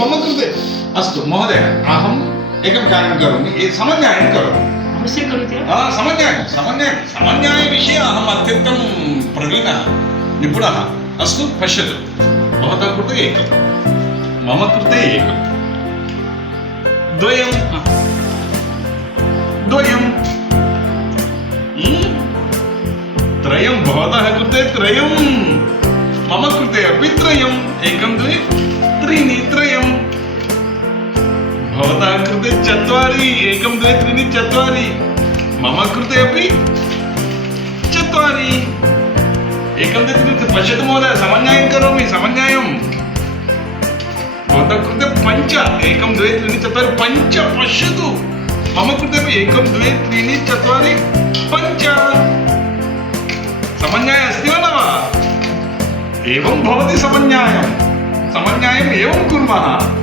मम कृते अस्तु महोदय, अहम् एकं कार्यं करोमि, समन्वयं करोमि। अवश्यं करोति। समन्वयविषये अहम् अत्यन्तं प्रवीणः, निपुणः। अस्तु, पश्यतु, भवतः कृते एकं, मम कृते एकं, द्वयं, त्रयं, भवतः कृते त्रयं, मम कृते अपि त्रयम्, एकं द्वे त्रीणि त्रयं, भवतः कृते चत्वारि, एकं द्वे त्रीणि चत्वारि, मम कृते अपि चत्वारि, एकं द्वे त्रीणि। पश्यतु महोदय, समन्वयं करोमि, समन्वयं। भवतः कृते पञ्च, एकं द्वे त्रीणि चत्वारि, पञ्च, पश्यतु, मम कृते अपि एकं द्वे त्रीणि चत्वारि पञ्च। समन्वयः अस्ति वा न वा? एवं भवति समन्वयम् एवं कुर्मः।